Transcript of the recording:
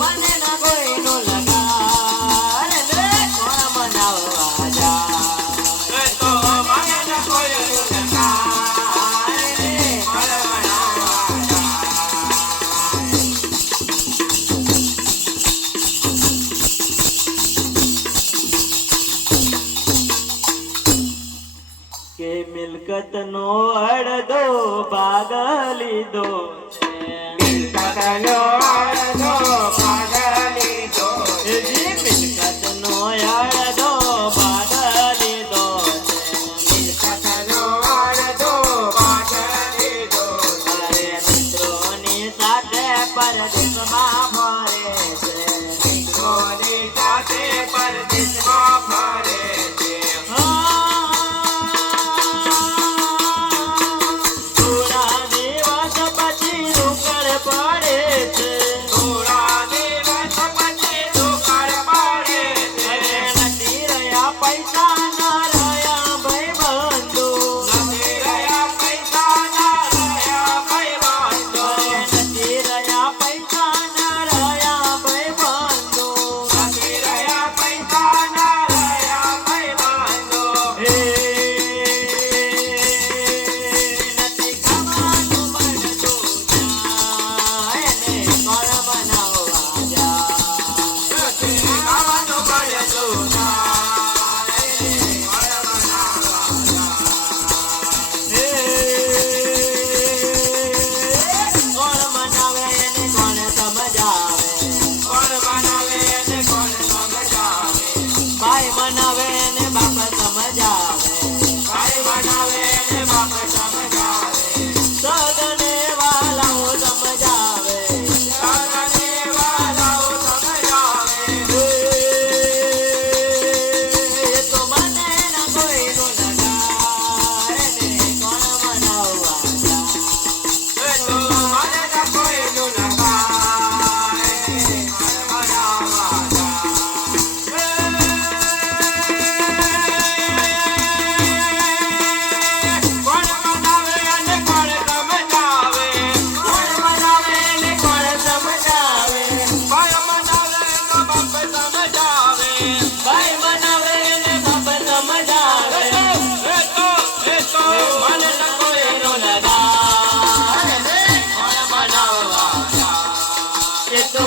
મને ના કોઈનો લગાડ રે કોણ મનાવવા જાય તો મને ના કોઈનો લગાડ રે કોણ મનાવવા કે મિલકત નો અડધો ભાગ લીધો મિલકત નો અડધો ભાગ લીધો મિલકત નો અડધો ભાગ લીધો મિલકત નો અડધો ભાગ લીધો મિત્રોની સાથે પરદેશમાં ફરે છે મિત્રોની સાથે પરદેશમાં ફરે છે થોડા દિવસ પછી રોકડ પડે છે થોડા દિવસ પછી દુકાળ પડે છે નથી રહ્યા પૈસા ના રહ્યા ભાઈબંધો નથી રહ્યા પૈસા ના રહ્યા ભાઈબંધો નથી રહ્યા પૈસા ના રહ્યા ભાઈબંધો નથી રહ્યા પૈસા ના રહ્યા ભાઈબંધો નથી ખાવાનું મળતું જાય ને કોણ બનાવવા જાય નથી ખાવાનું મળતું જાય ને કોણ બનાવવા કોણ મનાવે એને કોણ સમજાવે કોણ બનાવે અને કોણ સમજાવે ભાઈ મનાવે એને બાપ સમજાવે ભાઈ બનાવે અને બાપ સમજાવે સગને વાલાઓ સમજાવે સગને વાલાઓ સમજાવે એ તો મને ના કોઈનો લગાડ ને કોણ મનાવવા જાય તો મને ના કોઈનું લગાય કોણ બનાવવા કોણ બનાવે અને કોણ સમજાવે કોણ મનાવે ને કોણ સમજાવે ભાઈ બનાવે તો બાપ સમજાવે ભાઈ મનાવે ને બાપ સમજાવે એ તો મને ના કોઈનો લગાડ ને કોણ મનાવવા જાય એ તો